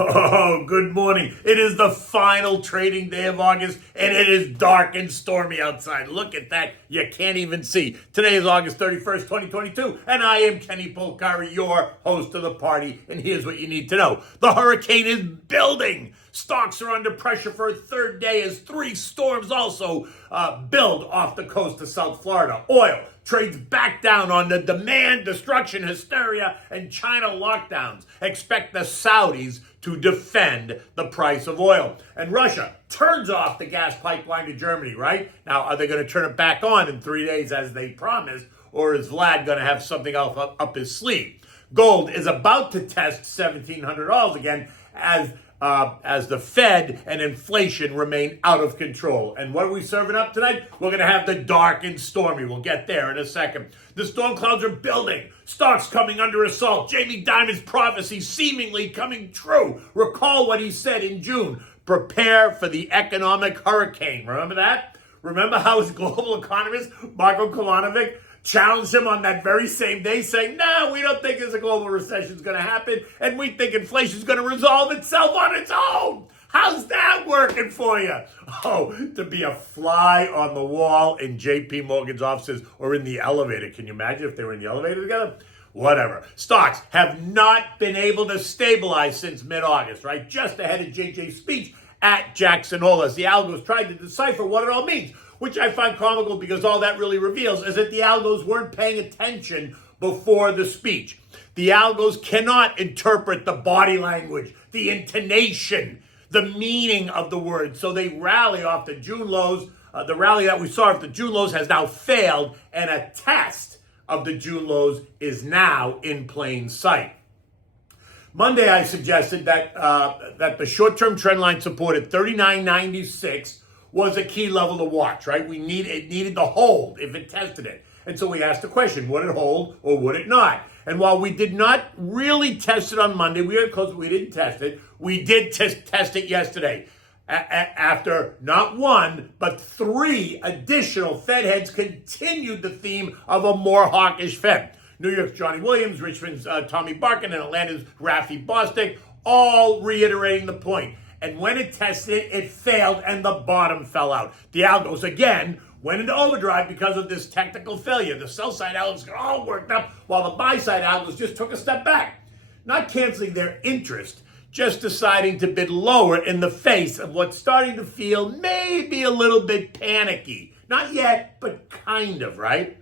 Oh, good morning. It is the final trading day of August, and it is dark and stormy outside. Look at that. You can't even see. Today is August 31st, 2022, and I am Kenny Polcari, your host of the party, and here's what you need to know. The hurricane is building. Stocks are under pressure for a third day as three storms also build off the coast of South Florida. Oil trades back down on the demand destruction hysteria and China lockdowns. Expect the Saudis to defend the price of oil. And Russia turns off the gas pipeline to Germany, right? Now, are they going to turn it back on in 3 days as they promised? Or is Vlad going to have something else up his sleeve? Gold is about to test $1,700 again as the Fed and inflation remain out of control. And what are we serving up tonight? We're going to have the dark and stormy. We'll get there in a second. The storm clouds are building. Stocks coming under assault. Jamie Dimon's prophecy seemingly coming true. Recall what he said in June. Prepare for the economic hurricane. Remember that? Remember how his global economist, Marko Kolanovic, challenged him on that very same day, saying, no, we don't think there's a global recession is going to happen, and we think inflation is going to resolve itself on its own. How's that working for you? Oh, to be a fly on the wall in JP Morgan's offices or in the elevator. Can you imagine if they were in the elevator together? Whatever. Stocks have not been able to stabilize since mid-August, right? Just ahead of JJ's speech at Jackson Hole as the algos tried to decipher what it all means, which I find comical because all that really reveals is that the algos weren't paying attention before the speech. The algos cannot interpret the body language, the intonation, the meaning of the words. So they rally off the June lows. The rally that we saw off the June lows has now failed, and a test of the June lows is now in plain sight. Monday, I suggested that the short-term trend line support at 39.96 was a key level to watch, right? It needed to hold if it tested it. And so we asked the question, would it hold or would it not? And while we did not really test it on Monday, we didn't test it, we did test it yesterday. After not one, but three additional Fed heads continued the theme of a more hawkish Fed. New York's Johnny Williams, Richmond's Tommy Barkin, and Atlanta's Rafi Bostic, all reiterating the point. And when it tested it, it failed and the bottom fell out. The algos, again, went into overdrive because of this technical failure. The sell-side algos got all worked up while the buy-side algos just took a step back. Not canceling their interest, just deciding to bid lower in the face of what's starting to feel maybe a little bit panicky. Not yet, but kind of, right?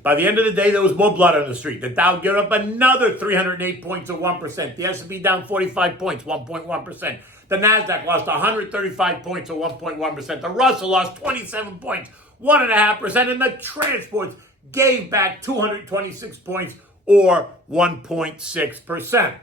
By the end of the day, there was more blood on the street. The Dow gave up another 308 points or 1%. The S&P down 45 points, 1.1%. The Nasdaq lost 135 points or 1.1%. The Russell lost 27 points, 1.5%. And the transports gave back 226 points or 1.6%.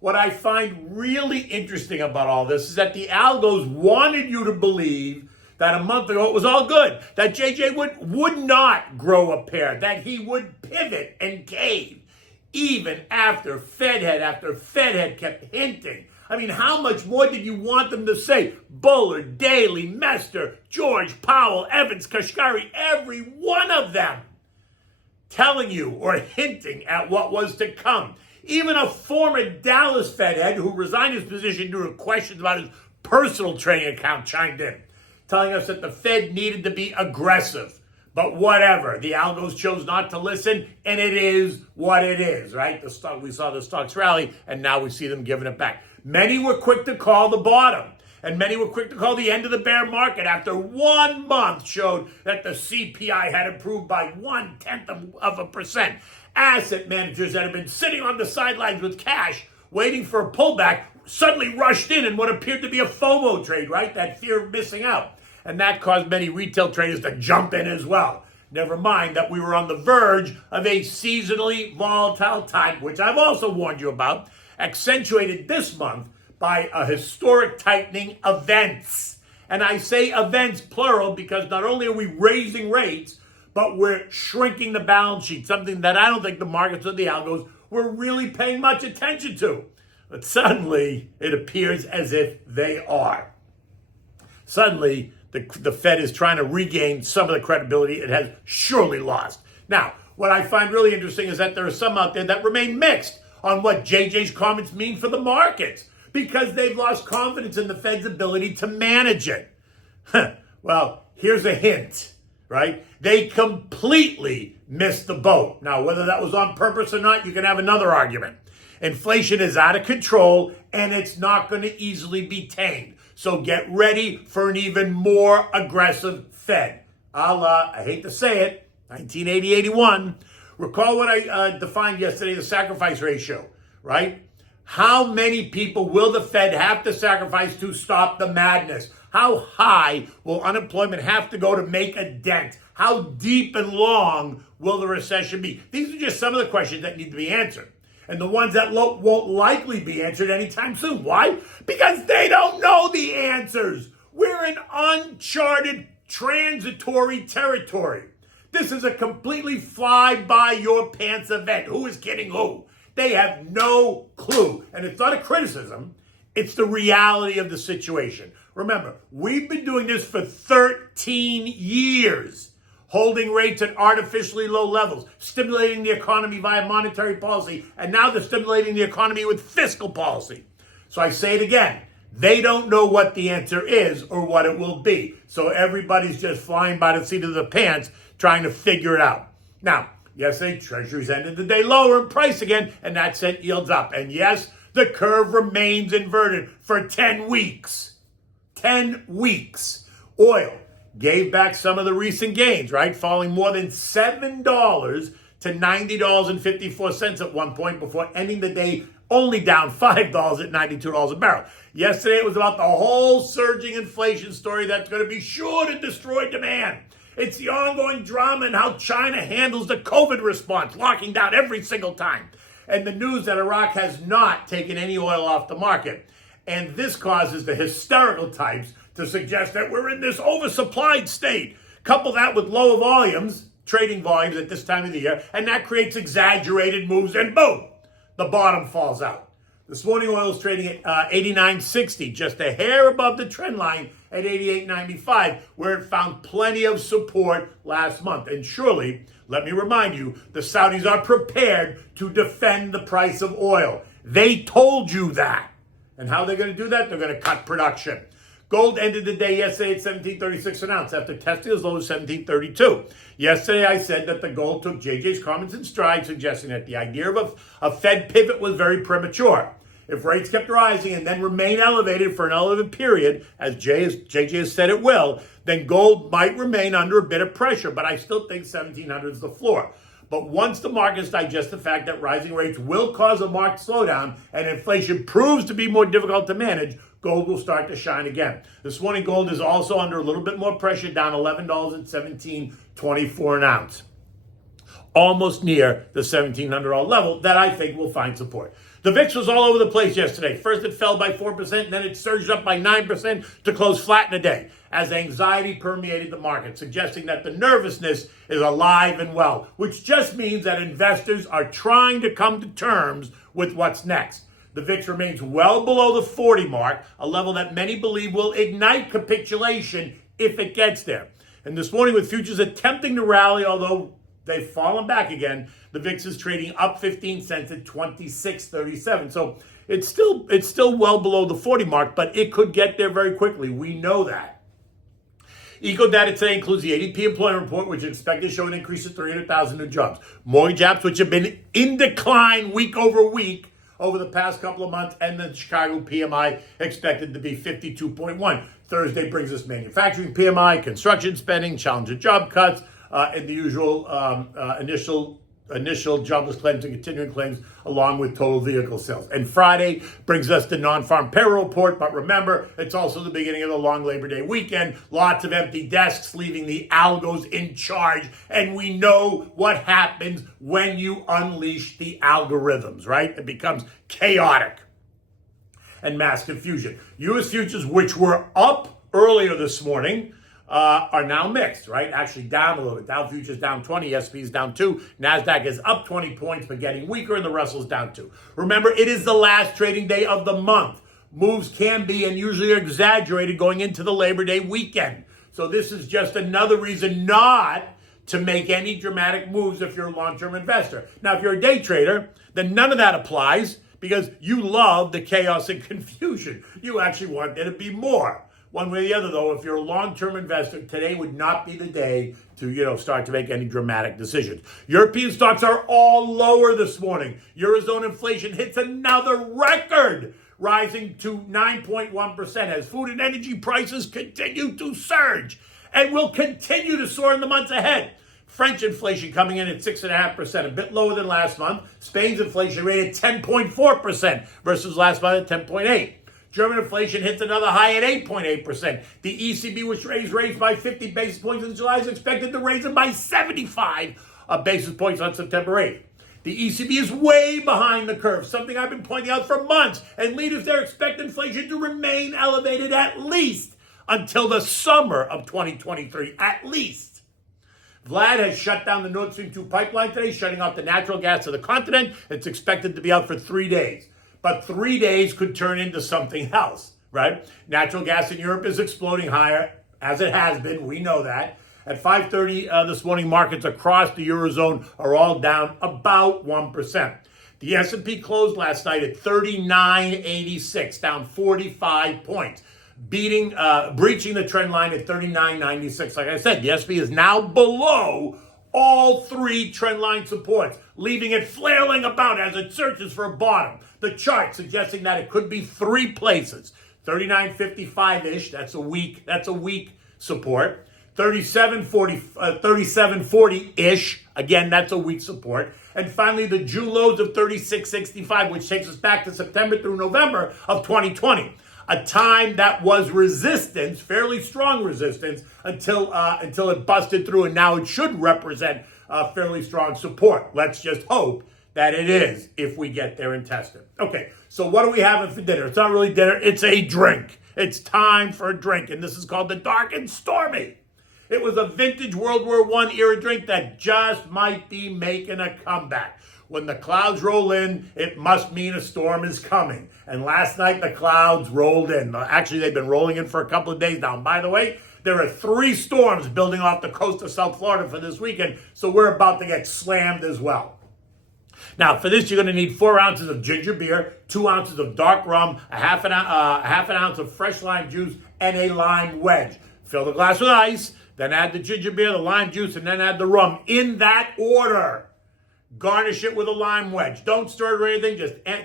What I find really interesting about all this is that the algos wanted you to believe that a month ago it was all good, that JJ would not grow a pair, that he would pivot and cave, even after Fed head kept hinting. I mean, how much more did you want them to say? Bullard, Daly, Mester, George, Powell, Evans, Kashkari, every one of them telling you or hinting at what was to come. Even a former Dallas Fed head who resigned his position due to questions about his personal trading account chimed in, telling us that the Fed needed to be aggressive. But whatever, the algos chose not to listen, and it is what it is, right? We saw the stocks rally, and now we see them giving it back. Many were quick to call the bottom, and many were quick to call the end of the bear market after 1 month showed that the CPI had improved by 0.1%. Asset managers that have been sitting on the sidelines with cash, waiting for a pullback, suddenly rushed in what appeared to be a FOMO trade, right? That fear of missing out. And that caused many retail traders to jump in as well. Never mind that we were on the verge of a seasonally volatile time, which I've also warned you about, accentuated this month by a historic tightening events. And I say events plural because not only are we raising rates, but we're shrinking the balance sheet, something that I don't think the markets or the algos were really paying much attention to. But suddenly, it appears as if they are. Suddenly, the Fed is trying to regain some of the credibility it has surely lost. Now, what I find really interesting is that there are some out there that remain mixed on what JJ's comments mean for the markets. because they've lost confidence in the Fed's ability to manage it. Well, here's a hint, right? They completely missed the boat. Now, whether that was on purpose or not, you can have another argument. Inflation is out of control, and it's not going to easily be tamed. So get ready for an even more aggressive Fed. I hate to say it, 1980-81. Recall what I defined yesterday, the sacrifice ratio, right? How many people will the Fed have to sacrifice to stop the madness? How high will unemployment have to go to make a dent? How deep and long will the recession be? These are just some of the questions that need to be answered. And the ones that won't likely be answered anytime soon. Why? Because they don't know the answers. We're in uncharted, transitory territory. This is a completely fly-by-your-pants event. Who is kidding who? They have no clue. And it's not a criticism. It's the reality of the situation. Remember, we've been doing this for 13 years, holding rates at artificially low levels, stimulating the economy via monetary policy, and now they're stimulating the economy with fiscal policy. So I say it again. They don't know what the answer is or what it will be. So everybody's just flying by the seat of the pants trying to figure it out. Now, yesterday, Treasuries ended the day lower in price again, and that sent yields up. And yes, the curve remains inverted for 10 weeks. 10 weeks. Oil gave back some of the recent gains, right? Falling more than $7 to $90.54 at one point before ending the day only down $5 at $92 a barrel. Yesterday, it was about the whole surging inflation story that's going to be sure to destroy demand. It's the ongoing drama in how China handles the COVID response, locking down every single time. And the news that Iraq has not taken any oil off the market. And this causes the hysterical types to suggest that we're in this oversupplied state. Couple that with lower volumes, trading volumes at this time of the year, and that creates exaggerated moves, and boom, the bottom falls out. This morning, oil is trading at 89.60, just a hair above the trend line at 88.95, where it found plenty of support last month. And surely, let me remind you, the Saudis are prepared to defend the price of oil. They told you that. And how they're going to do that? They're going to cut production. Gold ended the day yesterday at $17.36 an ounce after testing as low as $17.32. Yesterday, I said that the gold took JJ's comments in stride, suggesting that the idea of a Fed pivot was very premature. If rates kept rising and then remain elevated for an elevated period, as JJ has said it will, then gold might remain under a bit of pressure, but I still think 1,700 is the floor. But once the markets digest the fact that rising rates will cause a marked slowdown and inflation proves to be more difficult to manage, gold will start to shine again. This morning, gold is also under a little bit more pressure, down $11 at $17.24 an ounce. Almost near the $1,700 level that I think will find support. The VIX was all over the place yesterday. First it fell by 4%, then it surged up by 9% to close flat in a day as anxiety permeated the market, suggesting that the nervousness is alive and well, which just means that investors are trying to come to terms with what's next. The VIX remains well below the 40 mark, a level that many believe will ignite capitulation if it gets there. And this morning, with futures attempting to rally, although they've fallen back again, the VIX is trading up 15 cents at 26.37. So it's still well below the 40 mark, but it could get there very quickly. We know that. Eco data today includes the ADP employment report, which is expected to show an increase of 300,000 new jobs. Mortgage apps, which have been in decline week over week over the past couple of months, and the Chicago PMI expected to be 52.1. Thursday brings us manufacturing PMI, construction spending, challenger job cuts, and the usual initial jobless claims and continuing claims, along with total vehicle sales. And Friday brings us the non-farm payroll report, but remember, it's also the beginning of the long Labor Day weekend. Lots of empty desks, leaving the algos in charge, and we know what happens when you unleash the algorithms, right? It becomes chaotic and mass confusion. U.S. futures, which were up earlier this morning, are now mixed, right? Actually down a little bit. Dow futures down 20, S&P is down 2, NASDAQ is up 20 points but getting weaker, and the Russell's down 2. Remember, it is the last trading day of the month. Moves can be and usually are exaggerated going into the Labor Day weekend. So this is just another reason not to make any dramatic moves if you're a long-term investor. Now, if you're a day trader, then none of that applies, because you love the chaos and confusion. You actually want there to be more. One way or the other, though, if you're a long-term investor, today would not be the day to, start to make any dramatic decisions. European stocks are all lower this morning. Eurozone inflation hits another record, rising to 9.1% as food and energy prices continue to surge and will continue to soar in the months ahead. French inflation coming in at 6.5%, a bit lower than last month. Spain's inflation rate at 10.4% versus last month at 10.8%. German inflation hits another high at 8.8%. The ECB, which raised rates by 50 basis points in July, is expected to raise them by 75 basis points on September 8th. The ECB is way behind the curve, something I've been pointing out for months, and leaders there expect inflation to remain elevated at least until the summer of 2023, at least. Vlad has shut down the Nord Stream 2 pipeline today, shutting off the natural gas to the continent. It's expected to be out for 3 days. But 3 days could turn into something else, right? Natural gas in Europe is exploding higher, as it has been. We know that. At 5:30 this morning, markets across the Eurozone are all down about 1%. The S&P closed last night at 39.86, down 45 points, breaching the trend line at 39.96. Like I said, the S&P is now below all three trend line supports, leaving it flailing about as it searches for a bottom. The chart suggesting that it could be three places. 39.55-ish, that's a weak support. 37.40-ish, again, that's a weak support. And finally, the June lows of 36.65, which takes us back to September through November of 2020. A time that was resistance, fairly strong resistance, until it busted through, and now it should represent fairly strong support. Let's just hope that it is if we get there and test it. Okay, so what are we having for dinner? It's not really dinner, it's a drink. It's time for a drink, and this is called the Dark and Stormy. It was a vintage World War I era drink that just might be making a comeback. When the clouds roll in, it must mean a storm is coming. And last night, the clouds rolled in. Actually, they've been rolling in for a couple of days now. And by the way, there are 3 storms building off the coast of South Florida for this weekend, so we're about to get slammed as well. Now, for this, you're going to need 4 ounces of ginger beer, 2 ounces of dark rum, a half an ounce of fresh lime juice, and a lime wedge. Fill the glass with ice, then add the ginger beer, the lime juice, and then add the rum in that order. Garnish it with a lime wedge. Don't stir it or anything.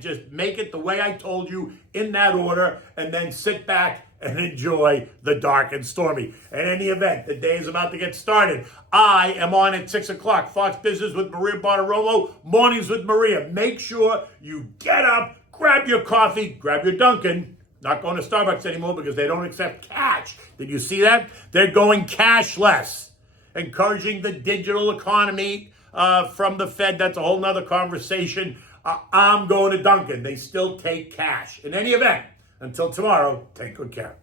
Just make it the way I told you in that order, and then sit back and enjoy the Dark and Stormy. In any event, the day is about to get started. I am on at 6 o'clock. Fox Business with Maria Bartiromo. Mornings with Maria. Make sure you get up, grab your coffee, grab your Dunkin'. Not going to Starbucks anymore because they don't accept cash. Did you see that? They're going cashless, encouraging the digital economy from the Fed. That's a whole nother conversation. I'm going to Dunkin'. They still take cash. In any event, until tomorrow, take good care.